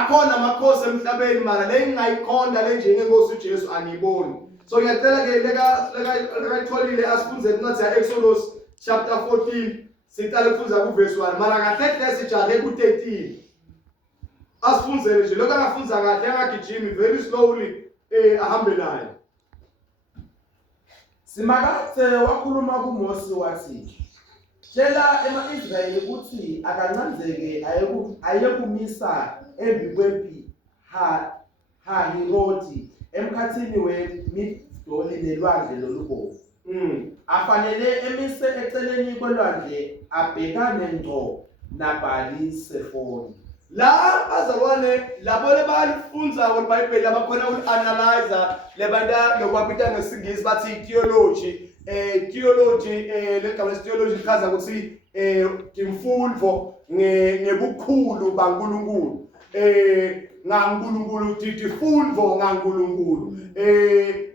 akhona amakhosi emhlabeni mara le engayikhonda le njengenkosi uJesu aniyiboni. So ngiyacela ke leka itholile asifunze incwadi ya Exodus chapter 14 siqale kufunza ku verse 1 mara kahle kahle sijahe ku 13. Asifunzele nje lokho angafunza kahle angagijimi very slowly ahambe naye. Simakathe wakhuluma kuMose wathi tshela ema-Israyeli ukuthi akanqanzeke ayekumisa embi kwempi Hahiroti emkhathini weMigdoli nelwandle lolubomvu. Afanele emise eceleni kwelwandle abhekane ngqo naBhali Sefoni. La bazalwane labo lebalifunza kweBhayibheli abakhona ukuanalyze lebanda lokwabita ngesingisi bathi theology legama theology lichaza ukuthi imfundo ngebukhulu baNkulunkulu ngaNkulunkulu imfundo ngaNkulunkulu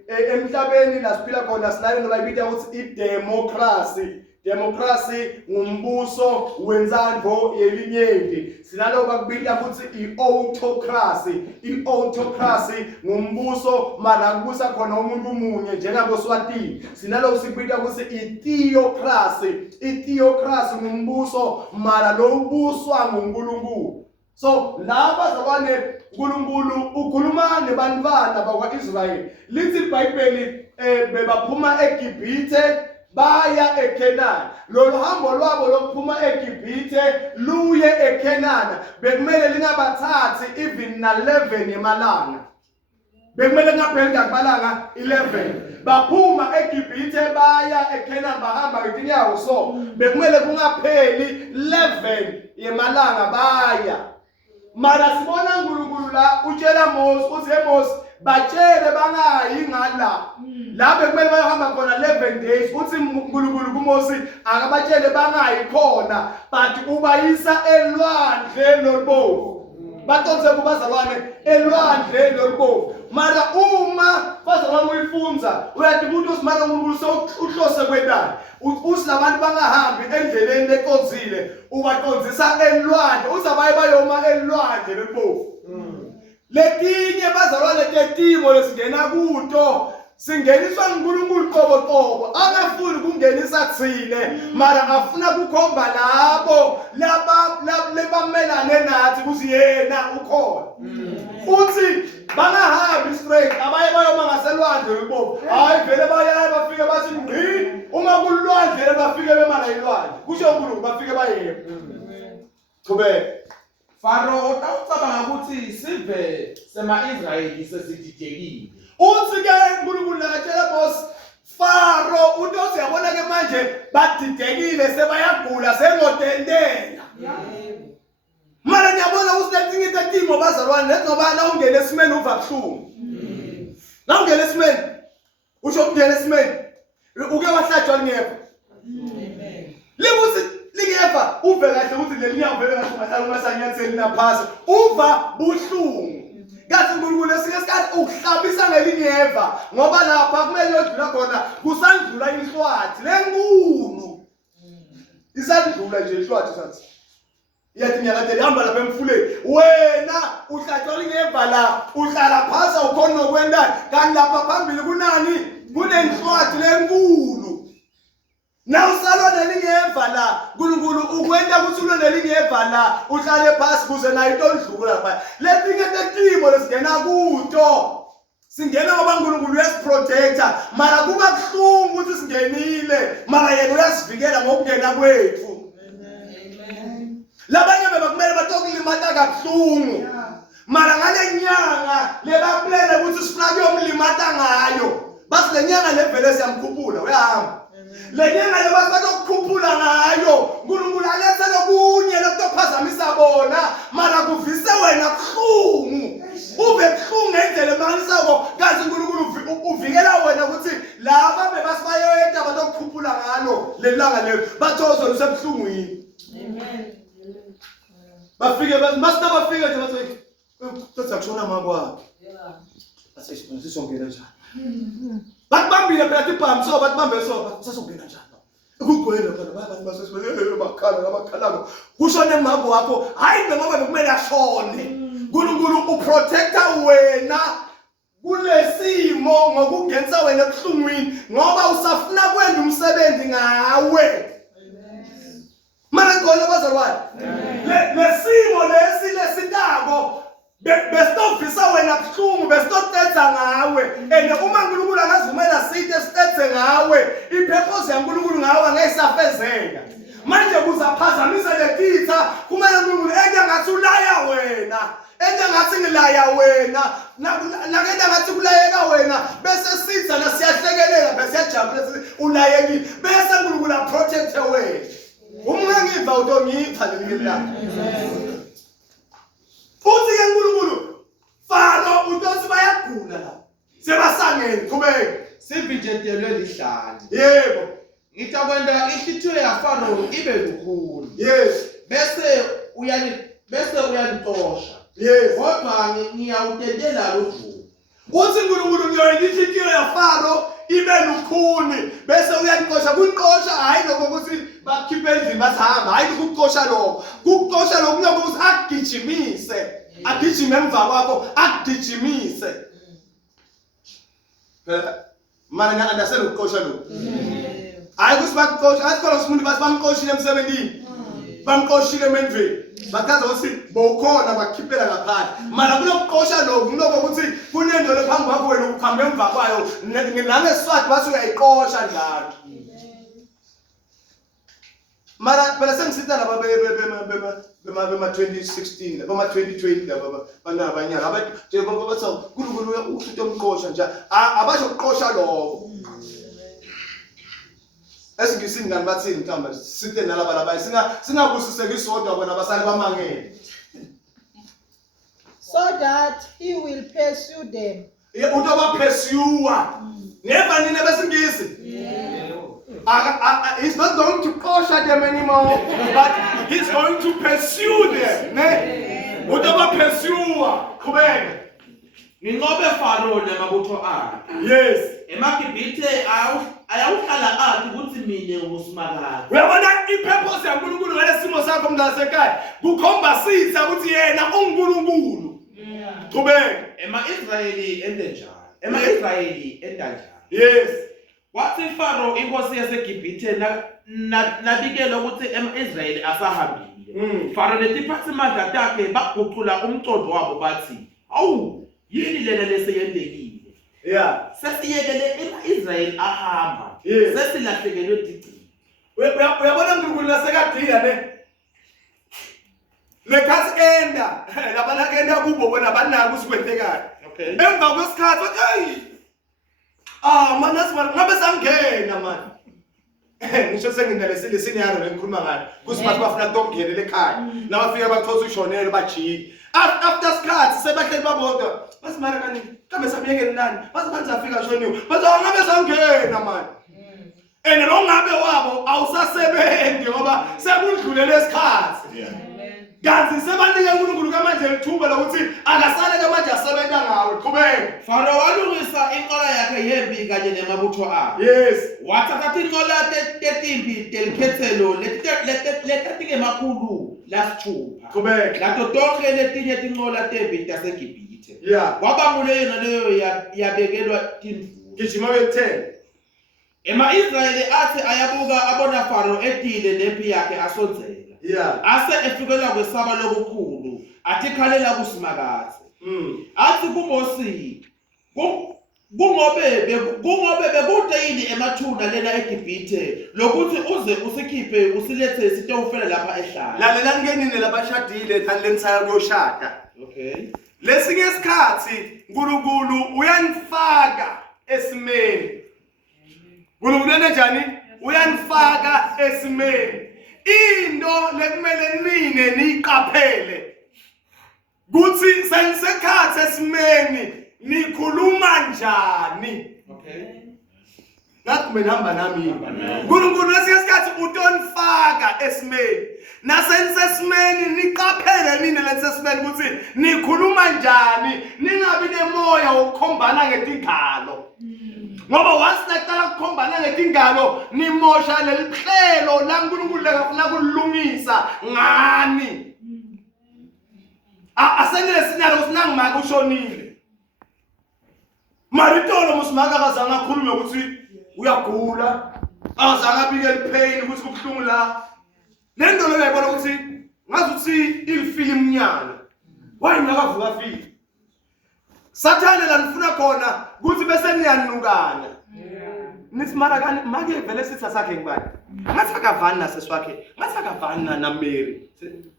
emhlabeni lasiphila khona sinale nobayibita ukuthi idemocracy. Democracy ngumbuso wenzandvo yelinyenti. Sinalo bakubita ukuthi i-autocracy. I-autocracy ngumbuso mara kubusa khona umuntu munye njengaboSwatini. Sinalo sikubita ukuthi i-theocracy. I-theocracy ngumbuso mara lo ubuswa nguNkulunkulu. So laba zabane uNkulunkulu ukhuluma nebantwana bakwaIsrayeli. Lithi iBhayibheli bebaphuma eGibhithe baya eKenani. Lolu hambo lwabo lokuphuma eGibhithe luye eKenani bekumele lingabathathi even na 11 yemalanga. Bekumele ngaphela kumalanga 11. Baphuma eGibhithe baya eKenani bahamba ngetinyawo so bekumele kungapheli 11 yemalanga baya. Mara sibona uNkulunkulu la utshela Mose uthi Mose batshele bangayi ngala. La bekumele bayahamba khona 11 days uthi uNkulunkulu kuMose akabatshele bangayi khona but ubayisa elwandle lolubomvu. Batonse kubazalwane elwandle lolubomvu. Mara uma bazalwane uyifunza uyathi umuntu usimara uNkulunkulu sewuhlose kwendalo usilabantu bangahambi endleleni eqonzile ubaqonzisa elwandle uzabaye bayoma elwandle lolubomvu. Letinye bazalwane tetimo lesingena kuto singeniswa uNkulunkulu qobo akafuni kungenisa thine mara afuna kukhomba labo lebamelane nathi kuthi yena ukhona. Uthi bangahambi straight abaye bayoma ngaselwandle lolubomvu hayi vele bayaye bafike bathi ngqi uma kulwandle bafike bemala ilwandle kusho uNkulunkulu bafike bayema. Qhubeka. Faro utawucabanga ukuthi sive sema-Israyeli sesididekile. Uthi ke uNkulunkulu akatshela Mose Faro uthi usiyabona ke manje badidekile sebayagula sengotendela. Mara ngiyabona usiletinye tetimo bazalwane letinoba ungene esimeni uva buhlungu. Na ungene esimeni usho ungene esimeni uke wahlatshwa lingepha. Libuthi lingepha uve kahle ukuthi lelinyawo vele kahle ungahlala ungasanyatheli naphasi uva buhlungu. Kathi uNkulunkulu lesikhathi ukuhlabisa ngelingeva ngoba lapha kumele yodlula khona kusandlula inhlwathi lenkulu. Isandlula nje inhlwathi sathi. Yathi nyakathe hamba lapha emfuleni wena uhlatshwa lingeva la uhlala phasa ukhona ukwendani kanti lapha phambili kunani kunenhlwathi lenkulu. Na usalo nelingeva la uNkulunkulu ukwenda ukuthi ulo nelingeva la uhlale phasi kuze nayo intondlula lapha. Letinye tetimo lesingena kuto singena ngoba uNkulunkulu uyasiprotector mara kuba kuhlungu ukuthi singenile mara yena uyasivikela ngokungena kwethu. Labanye bebakumele batokulimata kabuhlungu mara ngale nyanga lebaplane ukuthi sifuna kuyomlimata ngayo basi lenyanga levele siyamkhuphula uyahamba. Lenyanga lebasatokukhuphula ngayo uNkulunkulu alethe lokunye lokuphazamisa bona mara kuvise wena kuhlungu ube buhlungu ngendlela emanisako kazi uNkulunkulu uvikela wena ukuthi laba bebasibayeta batokukhuphula ngalo lelanga lelo bathozwe usebuhlungwini. Amen. Bafike master bafike nje bathi totsa kushona makwakhe. Yeah. Asisibenzisa ongena njani. Bakubambile phela ibhambi so batibambe so sasongena njani. Ukugwena phela abantu basesibele bakhala labakhalako. Kushone mabo wakho hayi ngoba bekumele ashone. uNkulunkulu uNkulunkulu uprotecta wena kulesimo ngokungenisa wena ebuhlungwini ngoba usafuna kwenza umsebenzi ngawe. Mara ngona bazalwane. Lesimo lesitako besitofisa wena buhlungu besitotetsa ngawe. And uma uNkulunkulu angazivumela sithe sithethe ngawe, ipurpose yaNkulunkulu ngawe angayisafezeka. Manje kuzaphazamisa letitha kumele uNkulunkulu engathi ulaya wena. Engathi ngilaya wena nakenda ngathi kulayeka wena bese sitha la siyahlekelela bese siyajabula ulayekile bese uNkulunkulu aprotect wena. Uma ngiva utongipha lelila. Futhi ke uNkulunkulu Faro utosi bayagula la. Sebasangeni kubeke sivijetelwe lihlanje. Yebo. Ngitakwenda inhlithiyo ya Faro ibe lukhulu. Yes. Bese uyantosha. Yes. Kodwa ngiyawutendela lovuko. Uthi uNkulunkulu ngiyoyini inhlithiyo ya Faro ibe lukhuni bese uyanqosha kunqosha hayi lokho ukuthi bakhiphe endlini basihamba hayi ukuqosha lokho ukuqosha lokho lokho ukuthi agijimise agijime emva kwakho agijimise mana na understand ukuqosha lokho hayi ukuthi baqosha asikho umuntu bamqoshile emsebenzini bamqoshile emendweni bakaza ukuthi bokhona bakhiphela ngaphandle mara kulokuqosha lokho kuloko ukuthi kunento lephambi kwakho wena ukuhamba emva kwayo nangesiswati bathi uyayiqosha njalo mara phela sengisitha laba bema 2016 bema 2020 laba bana abanyaka abantu nje bathi uNkulunkulu uthi umqosha nje abasho ukuqosha lokho esingisini ngani bathini mhlamba sithe nalaba labayi singabusiseki isodwa bona abasali bamangele so that he will pursue them. Uto ba pursue never nine besingisi he's not going to caution them anymore but he's going to pursue them ne uto ba pursue kubeka Ningobe Faro namabutho akhe. Yes. EmaGibhithe ayawuhlala athi ukuthi mina ngusumakazi. Uyabona ipurpose yaNkulunkulu ngalesimo sakho mntasekhaya kukhomba sitha ukuthi yena uNkulunkulu. Qhubeka. EmaIsrayeli endenjani? Yes. Wathi Faro inkosi yaseGibhithe nabikela ukuthi emaIsrayeli asahambile. Faro netiphathimandla takhe baguqula umcondo wabo bathi, "Awu, yini lena leseyendekile?" Yeah. Sesiyekele emaIsrayeli ahamba. Yes. Sesilahlekelwe ticini. Uyabona uNkulunkulu lasekadila ne. Lekhathi enda labana kenda kubo bona banako usikwentekayo. Okay. Emva kwesikhathi bathi hey. Man asima ngabe sangena man. Ngisho sengindalesile siniyaro lengikhuluma ngayo. Kusibathi bafuna ukungena ekhaya. Nabafika bathoza ushonele bajiki. After skhathi sebahleli babodwa. Basimara kanini? Kambe sabiyekela nani? Bathi afika shoniwe. Bathi ngabe sangena man. Lo ngabe wabo awusasebenzi ngoba sekudlulele isikhathi. Yeah. Kanti sebanike uNkulunkulu kamanje lithuba lokuthi akasale kamanje asebenza ngawe. Qhubeka. Faro walungisa inqola yakhe yempi kanye nemabutho akhe. Yes. Wathatha inqola tetimpi telikhethelo letatike makhulu lasithupha. Qhubeka. Lato tonke letinye tinqola tempi taseGibhithe. Yeah. Kwaba nguleyona leyo yabekelwa timvu. Gijima we10. EmaIsrayeli athi ayabuka abona Faro etile nempi yakhe asonzela. Yeah. Ase efikela kwesaba lokukhulu athi khalela kusimakazi. Athi kuMosi kungobe bekude yini emathuna lena eGibhithe lokuthi uze usikhiphe usilethe sitofela lapha ehlala. Lalela ngenini labashadile thalentsaya kuyoshada. Okay. Lesinye isikhathi uNkulunkulu uyanifaka esimeni. uNkulunkulu enjani? Uyanifaka esimeni. Into lekumele nine niqaphele. Kuthi senisekhathi esimeni nikhuluma njani? Okay. Ngathi mina hamba nami. uNkulunkulu lesikhathi utonifaka esimeni. Nasensesimeni niqaphele nini lesesimeni ukuthi nikhuluma njani, ningabi nemoya wokukhombana ngetingalo. Ngoba wasicela ukukhombana ngetingalo nimosha lelihlelo la uNkulunkulu lekafuna kulungisa ngani. Asenele sinalo ngimaka ushonile. Maritolo musimaka akazange akhulume ukuthi uyagula. Akazange abike ipain ukuthi kubuhlungu la. Le nto leyo yayibona ukuthi ngazi ukuthi ilifile iminyana. Wayengakavuka file. Sathane la nifuna khona ukuthi bese niyanukana. Nithi mara kani make vele sitha sakhe ngibani. Ngathi akavani naseswakhe. Ngathi akavani na Mary.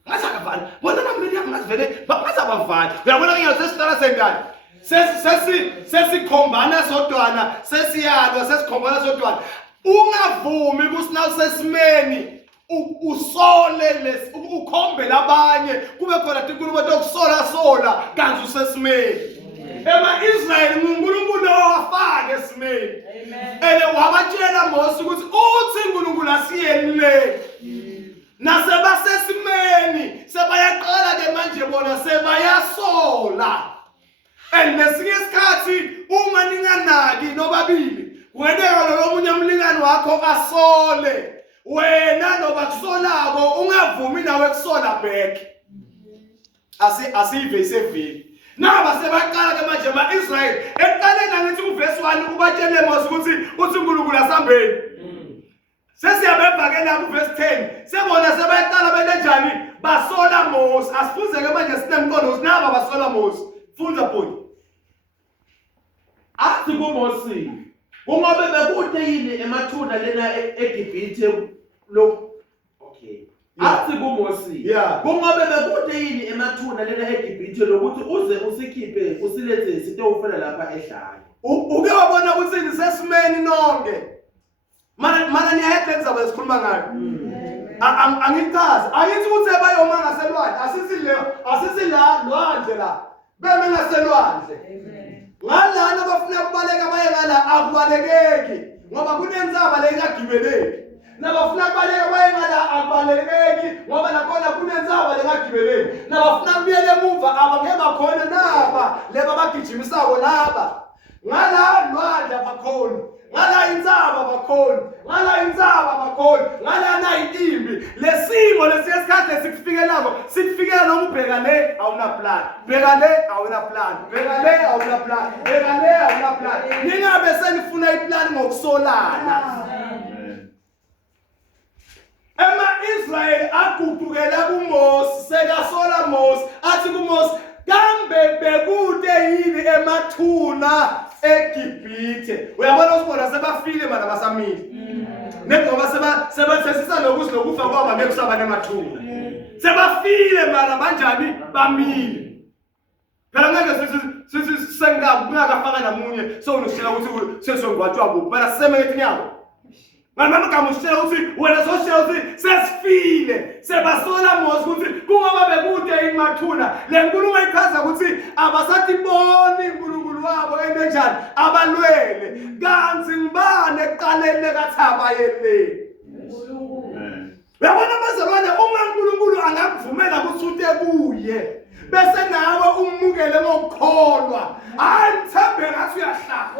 Ngathi akavani. Bona na Mary ngathi vele ngathi abavani. Uyabona ke ngesitara sengane. Sesikhombana sodwana, sesiyalwa, sesikhombana sodwana. Ungavumi ukuthi nawu sesimeni usole ukhombe labanye kube khona inkulumo yokusola kanti usesimeni. Ema-Israyeli nguNkulunkulu owafaka esimeni. Ene wabatshela Mose ukuthi uthi uNkulunkulu asiyeni le. Nasebasesimeni sebayaqala ke manje bona sebayasola. And nesinye isikhathi uma ninganaki nobabili wedeka lo munye umlingani wakho asole. Wena noba kusolako ungavumi nawe kusola back. Asive isevili. Naba sebaqala ke manje ama-Israyeli ekuqaleni angithi uverse 1 ubatshele Mose ukuthi uNkulunkulu asambeni. Sesiyabevakela kuverse 10 sebona sebayaqala benenjani basola Mose. Asifuze ke manje sinemqondo ukuthi naba basola Mose. Funda point. Athi kuMose ungabe bekude yini emathuna lena eGibhithe lo. Okay. Athi kuMose kungabe bekude yini emathuna lena eGibhithe lokuthi uze usikhiphe usilethe sitofela lapha ehlane. Uke wabona ukuthi sesimeni nonke. Mana niyaheadline zabe sikhuluma ngayo. Angichazi. Angithi ukuthi bayoma ngaselwandle. Asisi la lwandle la. Beme ngaselwandle. Ngalana bafuna kubaleka baye ngala akubalekeki. Ngoba kunenzaba le ingagibeleki. Nabafuna kubaleka baye ngala akubalekeki ngoba nakhona kunenzaba le ingagibeleki. Nabafuna kubuyele emuva abangeke bakhona naba leba bagijimisako laba. Ngala lwandle abakhona. Ngala inzaba bakhona. Ngala inzaba bakhona. Ngala nayimbi. Lesimo lesisikhathi esikufikelako sikufikela noma ubheka le awuna plan. Bheka le awuna plan. Bheka le awuna plan. Bheka le awuna plan. Ningabe senifuna iplan ngokusolana. Ema-Israyeli agudukela kuMose sekasola Mose athi kuMose kambe bekude yini emathuna eGibhithe. Uyabona usibona sebafile mana basamile. Nengoba sebasesisa nokufa kwaba mekusaba nemathuna. Sebafile mana banjani bamile. Phela ngeke sengakafaka namunye sonosela ukuthi sesongwatshwa kuphi. Phela semethi nyako. Mama kamushela ukuthi wena soshela ukuthi sesifile sebasola Mose ukuthi kungoba bekude imathuna le nkulumo ichaza ukuthi abasatiboni uNkulunkulu wabo enenjani abalwele kanti ngibane ekuqaleni kaThaba yele. Uyabona bazalwane uma uNkulunkulu angakuvumela ukuthi ute kuye bese nawe umukele ngokukholwa hayi mthembe ngathi uyahlala.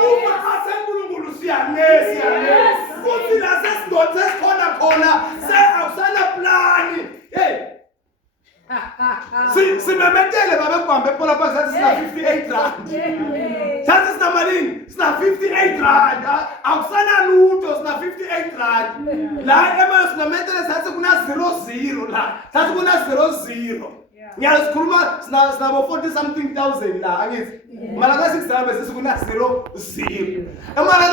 Uma athe uNkulunkulu siyane futhi la sesidonse sikhona khona awusana plani. Hey simemetele babekuhambe ePola Park sathi sina 58 rand. Sathi sina malini? Sina 58 rand. Awusana lutho sina 58 rand. La simemetele sathi kuna 00 la. Sathi kuna 00. Ngiyasikhuluma sinabo 40 something thousand la angithi. Mara ka 6 rand bese kuna 00. Mara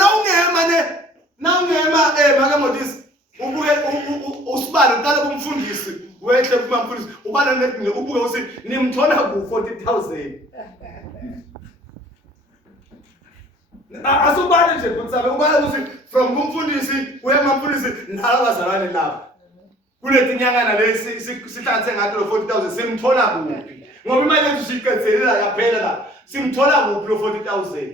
nawungema make modisi ubuke usibalo uqala kumfundisi wehle kuma mfundisi ubala nethi ubuke uthi nimthola ku 40,000. Asubale nje kutsabe ubala uthi from kumfundisi uya kumfundisi nalabazalwane labo. Kulethi nyangana lesi sihlanze ngathi lo 40,000 simthola kuphi? Ngoba imali yethu siqedzelela yaphela la. Simthola kuphi lo 40,000?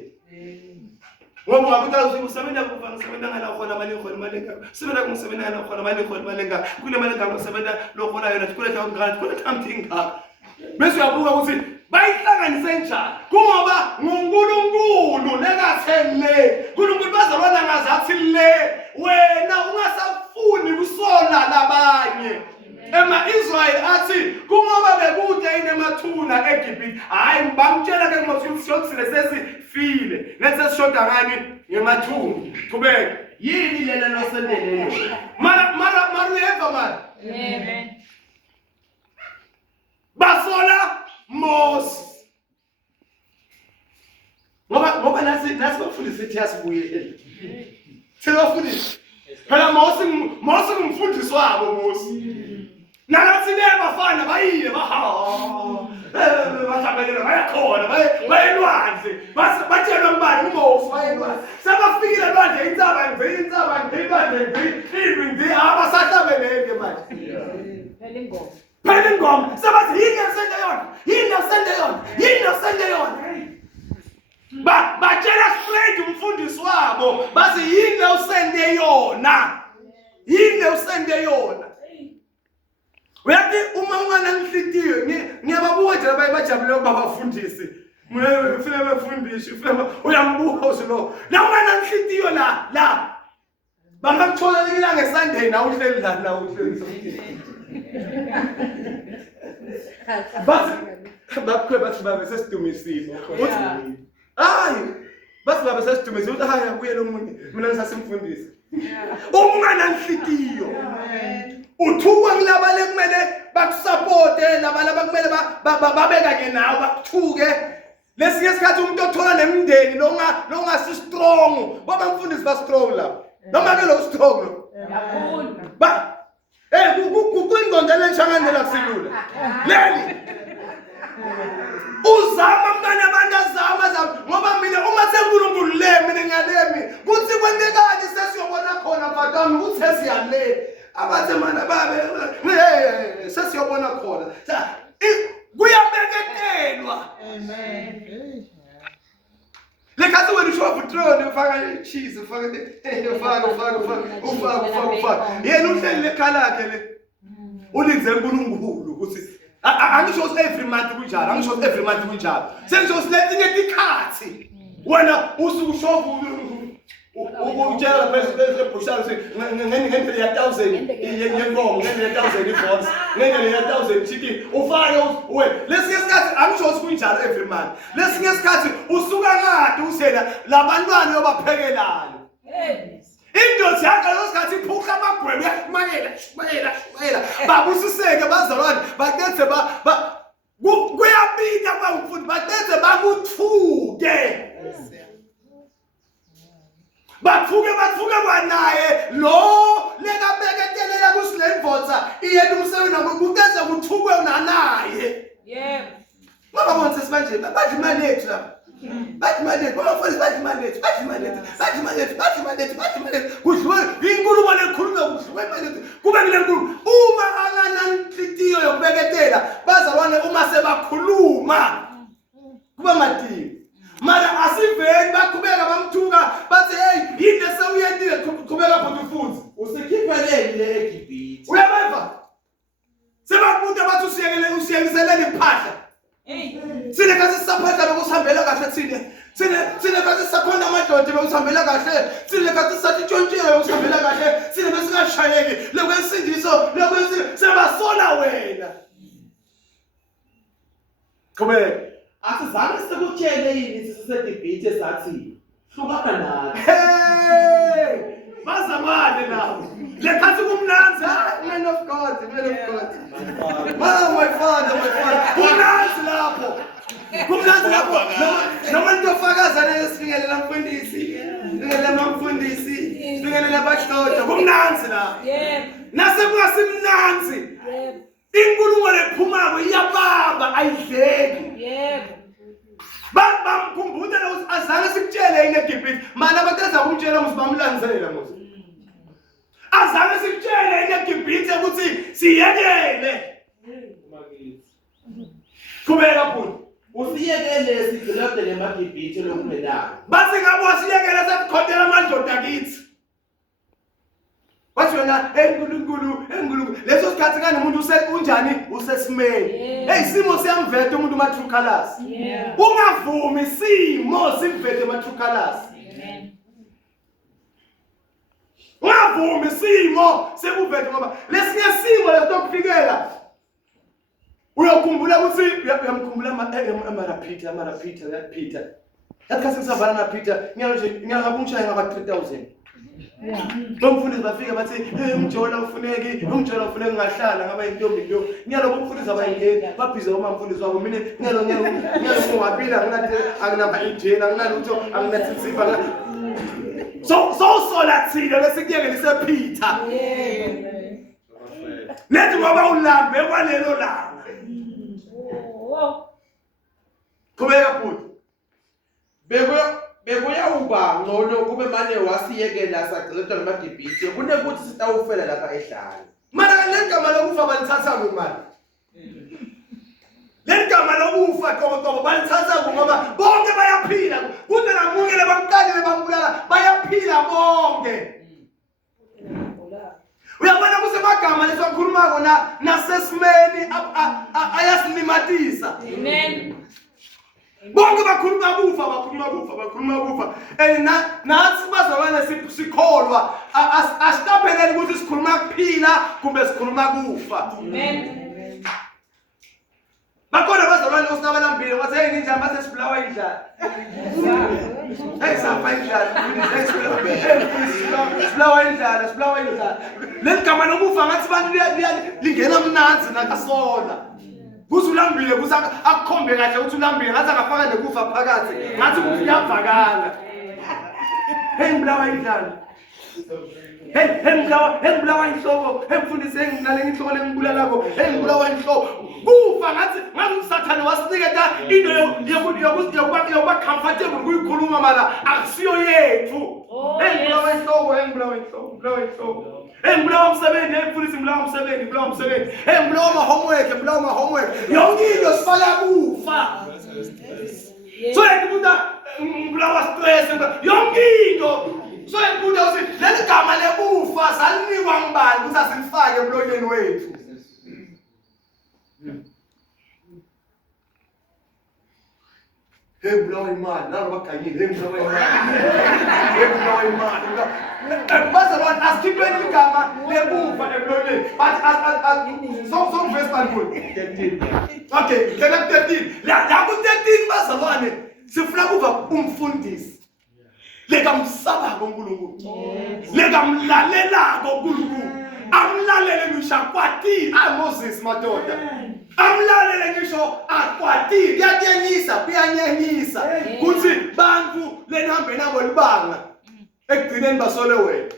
Ngoba ngakuthola ukuthi usebenza kufa usebenza ngala khona mali khona mali ngaka. Sebenza kumsebenza ngala khona mali khona mali ngaka. Kule mali ngaka usebenza lo khona yona kule ngaka kule something ngaka. Bese uyabuka ukuthi bayihlanganise njani? Kungoba nguNkulunkulu nekathele. uNkulunkulu bazalwana ngazathi le wena ungasafuni kusola labanye. ema-Israyeli athi kungoba bekude inemathuna eGibhithe. Hayi bamtshela ke Moses sisho sesifile nesesishoda ngani ngemathuna. Qhubeka. Yini lena nosendeleyo? Mara uyeva man. Amen. Basola Moses. Ngoba nasi bafundisi ithi yasibuye. Sebafundisi. Phela Moses ngumfundisi wabo Moses. Nalathi nebafana bayile bahlanganyela bayakhona bayelwandle batshelwa ngubani uMoses bayelwandle sebafikile lwandle insaba ngci abasahlabeleke manje. Phela ingoma sebathi yini usende yona batshela straight umfundisi wabo bathi yini usende yona. Uyathi uma ungananhlitiyo ngiyababuka nje bajabule ukuba bafundisi. Ufike befundishe uyambuka usilo. La ungananhlitiyo la. Bangakuthola ilanga ngeSunday na uhleli la uhleli. Bathi babe sesidumisile. Uthi hayi bathi babe sesidumisile uthi hayi abuye lo muntu mina ngisasimfundisi. Ungananhlitiyo. Uthukwa kulaba lekumele bakusupporte laba kumele babeka ke nawe bakuthuke. Lesinye isikhathi umuntu othola nemindeni lo ngasi strong ngoba umfundisi ba strong la noma ke lo strong lo kuingqondo lenhlanganela kusilula leli uzama mntana abantu azama ngoba mina uma seNkulunkulu le mina ngiyalemi kuthi kwendekani sesiyobona khona mfakami kuthi sesiyale abathi mana babe sesiyobona khona kuyabeketelwa. Amen. Lekhathi wena usho vutrone ufaka cheese ufaka yena uhleli lekhala lakhe le ulinze uNkulunkulu ukuthi angisho every month kunjalo sengisho silethinye ikhathi wena usushovu ukutshela bese bushalo ngendlela ya 1000 yenkomo ngendlela ya 1000 ivotes ngendlela ya 1000 chicken ufake we lesinye isikhathi angisho kunjalo every month lesinye isikhathi usuka ngade usela labantwana yobaphekelana indoda yakhe lesikhathi iphukha amagwebe yashumayela babusiseke bazalwane bakethe kuyabika kwamfundi bakethe bakuthuke bathuke kwanaye lo lekabeketelela kusilemvotsa iyena umsebenzi ngokuteze kuthukwe unanaye. Yebo. Ngoba bonke sibanje badla imali yethu la. Badla imali yethu bafundisi badla imali yethu kudliwe inkulumo lekhulunywa kudliwe imali yethu kube kule nkulu uma angananhlitiyo yokubeketela bazalwane uma sebakhuluma kuba madini. Mara asiveni baqhubeka bamthuka bathi hey yini lesewuyendile qhubeka phothu futhi Usikhipheleni le eGibhithe. uyabeva sebakubuta bathi usiyekiseleni iphahla sine kasi sisaphahla bekusihambela kahle sine kasi sisakhona amadoda bekusihambela kahle sine kasi sisathi ntshontshiwe bekusihambela kahle sine besingashayeki lokwensindiso sebasola wena qhubeka. Asizange sikutshele yini siseGibhithe sathi hlukana nathi. Hey! Bazamane nabo. Lekhathi kumnanzi, man of God. My father. Kumnanzi lapho. Nabantu ofakaza nesifikelela mfundisi. Sifikelela abahlodo. Kumnanzi lapho. Yebo. Nase kungasimnanzi. Yebo. Inkulumo lephumako iyababa ayidleki. Yebo. Bamkhumbuza ukuthi azange sikutshele yini eGibhithe mana abantu azakumtshela ukuthi bamlandzela Moses. Azange sikutshele yini eGibhithe ukuthi siyekele. Qhubeka phela. Usiyekele sigilabele emaGibhithe lokuphelayo. Bathi ngabe wasiyekela sakukhotela amadloda kithi. Wathi wena enkulunkulu leso sikhathi kanje umuntu unjani usesimeni. Hey simo siyamveta umuntu ma true colors. Ungavumi simo sikuvete ma true colors. ungavumi isimo sekuvethe ngoba lesinye simo lesitokufikela uyakhumbula ukuthi uyamkhumbula Peter yathi kasi ngisavana na Peter ngiyalo ngabungishaye ngaba 3000 bomfundisi bafika bathi umjona ufuneki ngahlala ngaba intombi nto ngiyalo bomfundisi abayingeni babhiza umamfundisi wabo mina ngiyalo ngwabila akunamba ijena akunalutho akunathiziva sola thina lesikuyekele Peter nethi ngoba ulambe kwalelo langa qhubeka futhi bekuyawuba ngcono kube manje wasiyekela sagcileta namaGibhithe kunekuthi sitawufela lapha ehlala. Mara legama lokufa balithatha kumali. Legama lokufa qobo balithatha ngoba bonke bayaphila. Kude namunye lebamqalile bambulala bayaphila bonke. Uyabona kusemagama lesikhuluma kona nasesimeni ayasilimatisa. Amen. Bonke bakhuluma kufa and nathi bazalwane sikholwa asitaphelele ukuthi sikhuluma kuphila kumbe sikhuluma kufa. Amen. Bakhona bazalwane osinabalambile wathi hey ninja mase sibulawa indlala. Hey safa indlala. Sibulawa indlala. Legama lokufa ngathi bantu lingena mnanzi nakasona. Kusulambile akukhombe kahle ukuthi ulambile ngathi akafaka nekufa phakathi ngathi kuyavakala. Hey mbulawa indlala. Hey mbulawa inhloko. Hey mfundisi nginale inhloko lengibulalako. Hey mbulawa inhloko. Kufa ngathi usathane wasiniketa into yokuba comfortable kuyikhuluma mala akusiyo yethu. Hey mbulawa inhloko. Hey mbulawa umsebenzi, hey mfundisi mbulawa umsebenzi. Hey mbulawa homework. Yonke into sifaka kufa. So ekubuta mbulawa stress yonke into. So ekubuta uthi leli gama lekufa salinikwa ngibani ukuthi asilifake emlonyeni wethu. Hey mbulawa imali nalo baganyile hey mbulawa imali bazalwane asikhipeni igama lekufa emlonyeni but so verse 13. Okay kena 13 la ku 13 bazalwane sifuna kuva umfundisi lekamsabako uNkulunkulu lekamlalelako uNkulunkulu amlalele ngisho akwatile Moses madoda amlalele ngisho akwatile kuyanyenyisa kuthi bantu lenihambe nabo libanga ekugcineni basole wena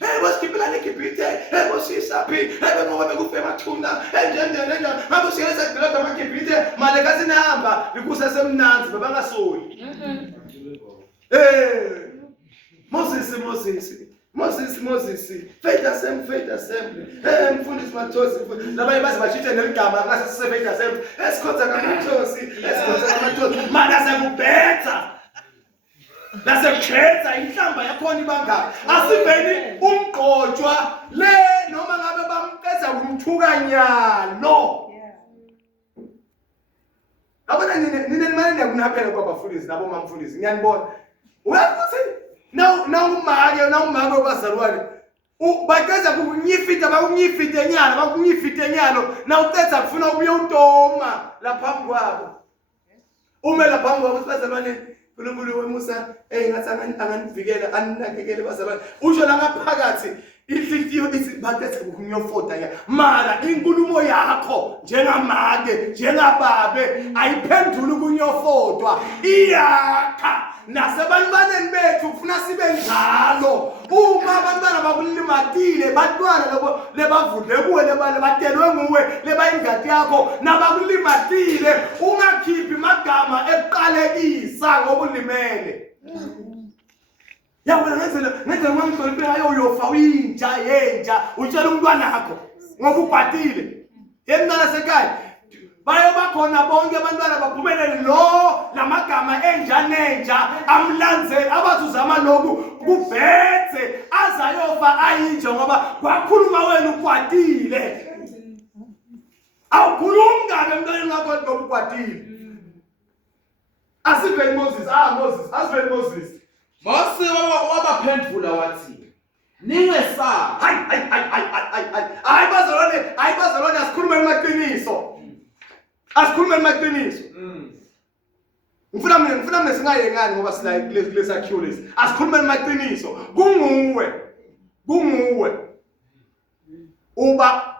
hey wasikhiphela neGibhithe hey bosisaphi hey ngoba bekufe emathuna njenge ngabe siyeza kudlala amaGibhithe manje kathi nihamba likusesemnanzi babangasoli. Moses faith assembly mfundisi Mathosi labanye baze bashithe neligama ngase sise faith assembly esikhotha kaMathosi mana sekubhetha nasekhetha inhlamba yakhona ibanga asiveni umgqotshwa le noma ngabe bamqeza kumthukanyalo. Abona nini manje kunaphela kwabafundisi nabo mamfundisi ngiyanibona uyakuthi nawumake bazalwane bageza bakunyifite nyalo nawucetha kufuna ubuye utoma laphambi kwabo ume laphambi kwabo bazalwane uNkulunkulu wemusa ngathi anganivikela aninakekele bazalwane usho la ngaphakathi inhliziyo isibhathethe ukunyofota ya mara inkulumo yakho njengamake njengababe ayiphenduli ukunyofotwa iyakha nasebantwaneni bethu ufuna sibe njalo uma abantwana bakulimatile bantwana labo lebavudle kuwe lebadelwe nguwe lebayingadi yakho nabakulimatile ungakhiphi magama eqalekisa ngobulimele. Yabona ngenzela ngomhloniphe ayo uyofa yenja utshela umntwana wakho ngoba ubhatile emntwana sekhaya bayo bakhona bonke abantwana baphumelele lo lamagama enja amlanzela abazuzama lokhu kubhethe azayofa ayinja ngoba kwakhuluma wena ukwatile awukhulumi ngabe emntwaneni wakho ngoba ukwatile. Asiveni Moses asiveni Moses Mose wabaphendula wathi ningesabi. Hayi bazalwane asikhulumeni amaqiniso. Asikhulumeni amaqiniso. Ngifuna mina singayengani ngoba sila kulesi sakhiwo lesi. Asikhulumeni amaqiniso. Kunguwe. Uba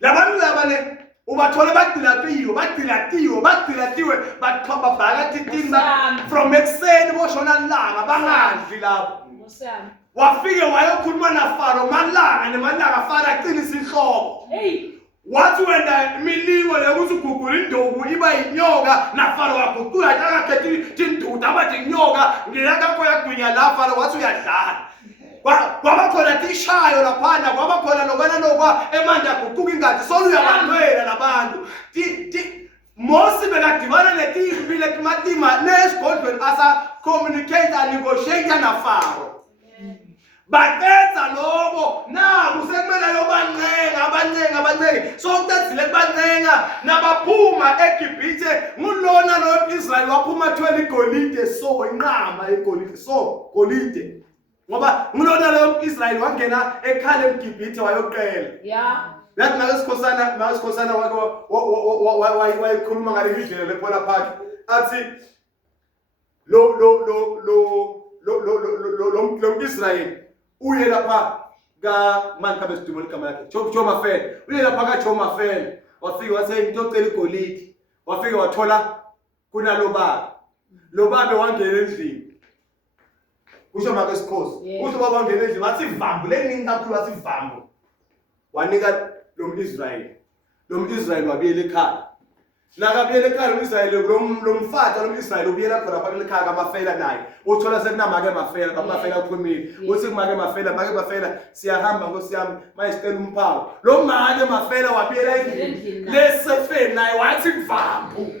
labantu labane ubathola badilatiwe baqhamba phakathi tinga from ekuseni boshona langa bangadli lapho. Wafike wayokhuluma na Faro malanga Faro aqinisa inhloko. Wathi wena imilingo lekuthi ugugula induku iba inyoka na Faro waguqula akakhethi tinduda abathi inyoka ngiyakho yagwinya la Faro wathi uyadlala. Kwaba khona tishayo laphana kwaba khona nokwa emanda guquka ingadi solo uyabanwela labantu Mose bekadibana netimpi letimatima nesigodlweni asa communicate and negotiate na Faro bakenza lobo naku sekumele yobancenga so kutazile kubancenga nabaphuma eGibhithe ngulona lo Israel waphuma 20 golide so inqama egolide so golide ngoba ngilona lo Israel wangena ekhale eGibhithe wayoqela yathi masikhosana wayikhuluma ngale indlela lePola Park athi lo Israel uye lapha ka manje kabe sidumela igama lakhe Jomafele uye lapha ka Jomafele wafika wathi ngicela igolide wafika wathola kunalo baba lo babe wangena endlini kusho make sikhosi kusho baba wangena endlini wathi ivambu leningi kakhulu wathi ivambu wanika lo Israel wabiyela ekhaya nakabiyela ekhaya lo Israel lo mfata lo Israel ubiyela khona phakathi ekhaya kaMafela naye uthola sekunamake Mafela kaMafela uphumile uthi kumake Mafela siyahamba nkosiyami mayisicela umphawu lo make Mafela wabiyela endlini lesefeni naye wathi ivambu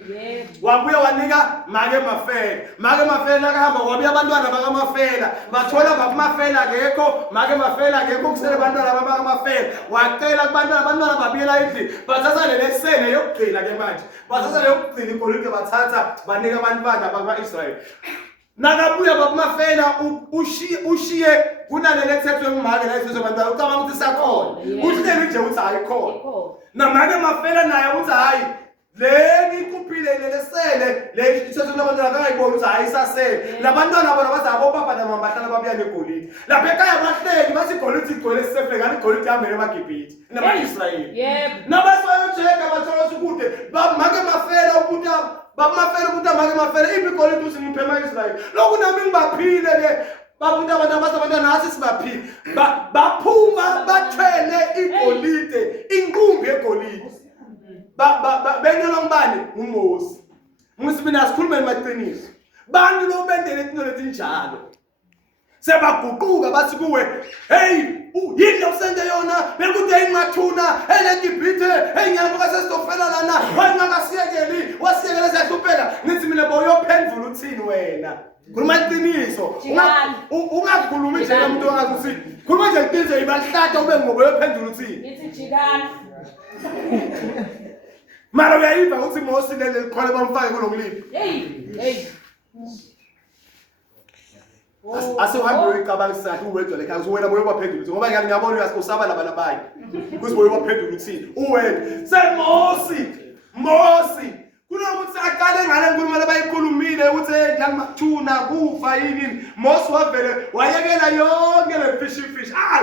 wabuya wanika make Mafela nakahamba wabuya abantwana bakaMafela bathola bakuMafela akekho make Mafela akekho kusele abantwana bakaMafela wacela abantwana babiyela endlini bathatha lesene yokugcina ke manje bathatha leyokugcina igolide bathatha banika abantwana bakwa-Israyeli nakabuya bakuMafela ushiye kunalele ethethwe ngumake la ethethwe abantwana ucabanga ukuthi sakhona uthi nje uthi hayi khona namake Mafela naye uthi hayi le ngikuphile lesele le ithethwe abantwana akayibona uthi hayi sasele labantwana bona bathi abobaba namama bahlala babuya negolide lapha ekhaya bahleli bathi igolide igcwele sisefle ngani igolide ihambele eGibhithe nama-Israyeli nabasoyocheka bathola ukude make Mafela ukuthi make Mafela ipi igolide uthi ngiphe ama-Israyeli lokhu nami ngibaphile ke babuthi abantu nasi sibaphile baphuma bathwele igolide inqumbi yegolide benyelwa ngubani uMose Musibina asikhulumeni maqiniso bantu lo bendele into letinjalo sebaguquka bathi kuwe hey yini usenze yona bekude ingathuna eGibhithe enyanga kasesitofela lana wangakasiyekeli wasiyekela siyahlupheka nithi mina boyophendula uthini wena khuluma iqiniso ungakhulumi nje umuntu ongazi ukuthi khuluma nje iqiniso ibahlata ube ngoboyophendula uthini nithi jikana mara uyayiva ukuthi Mose lele likhole bamfake kulomlilo hey asihambe uyicabangisisa uwedwa lekhaya uwena boye baphendula uthi ngoba ngiyabona uyasibusaba labana bayi ukuthi boye baphendula uthini uwena Mose kunokuthi aqale ngale nkulumo lebayikhulumile ukuthi ngiyamathuna kufa yini Mose wavele wayekela yonke le fish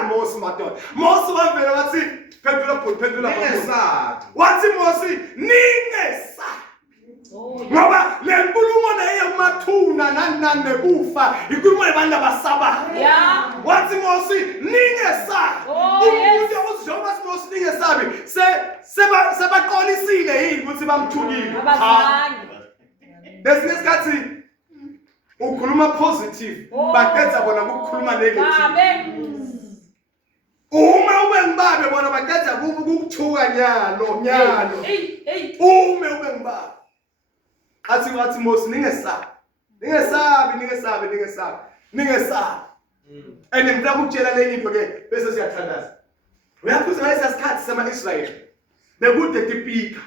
Mose madoda Mose wavele wathi phendula Ningesabi. wathi Mose ningesabi ngoba le nkulumo neyemathuna nani nekufa inkulumo yabantu abasaba wathi Mose ningesabi umuntu uzoba Mose ningesabi sebaqolisile yini ukuthi bamthukile lesinye isikhathi ukhuluma positive baqedza bona ukukhuluma negative uma ube ngibabe bona baqedza ukuthuka nyalo ume ube ngibabe athi Mose ningesabi and ngifuna ukutshela le into ke bese siyathandaza uyakhuza ngalesi sikhathi sama-Israyeli bekude tipika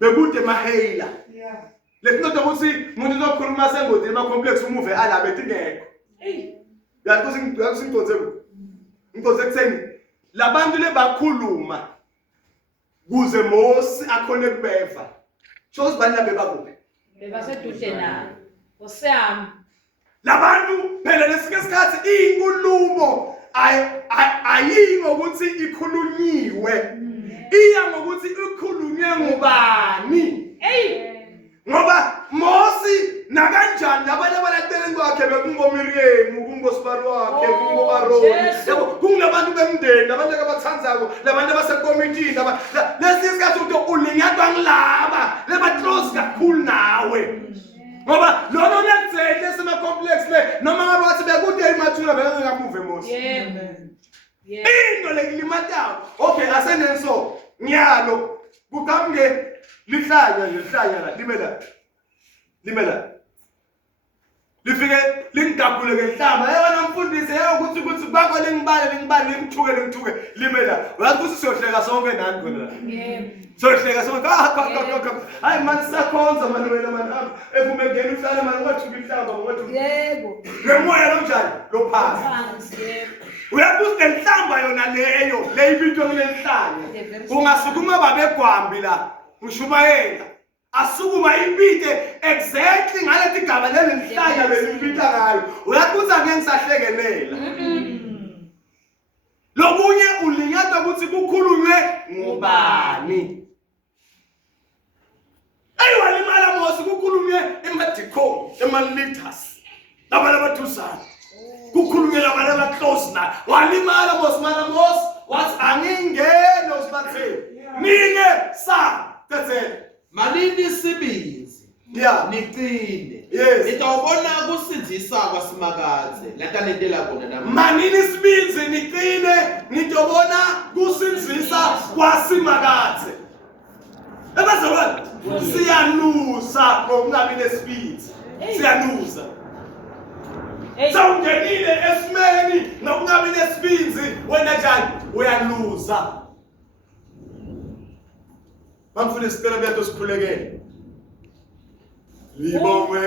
bekude maheyila lesinto ukuthi umuntu uzokhuluma sengodini ma-complex umuve alabe tingekho ngidonse kutheni labantu lebakhuluma kuze Mose akhone kubeva shows bani bebakuphi bebaseduze naye osiyami labantu phela lesike isikhathi inkulumo ayi ngokuthi ikhulunyiwe iya ngokuthi ikhulunywe ngubani ngoba Mose nakanjani labanye abalateli kwakhe bekungoMiriam kungosibari wakhe kungoAaron yabo kungabantu bemndeni abantu abathandzako labantu abasekomitini lesi isikhathi ukuthi ulinyatwa ngilaba leba close kakhulu nawe ngoba lona nekuthele esema complex le noma ngabe wathi bekude imathula bengakamuve Mose yebo into lekilimatayo okay asenenso ngiyalo kuqhamuke lihlanya la limela lifike lingigabhule ngehlamba yona mfundisi ukuthi bakho lingibale ngithuke limela uyathi ukuthi siyohleka sonke nani khona la yebo sohleka sonke hayi manje siyakhonza manje wena manje evume ngene uhlale manje ungathuki ihlamba ungathuki yebo ngemoya lonjani lophasi phansi yebo uyathi usenhlamba yona leyo leyibitho kulelihlanya ungasukuma babegwambi la ushumayela asukuma impite exactly ngalethi gaba lelihlanya belibita ngayo uyathi ukuthi angeke ngisahlekelela lokunye ulinyatwa ukuthi kukhulunywe ngubani ayiwalimala Mose kukhulunywe emadikoni emalitas labantu abathusana kukhulunywe labantu abaclose na walimala Mose wathi angingene usibatheni ninge sa tetsela manini sibizi nicine nitawubona kusindisa kwasimakaze latanetela kona namanje manini sibinzi nicine nitobona kusinzisa kwasimakaze ebazalwane siyanusa ngokungabi nesibinzi siyanusa sawungenile esimeni ngokungabi nesibinzi wena njani uyanusa bamfuna sicela bethu sikhulekele libongwe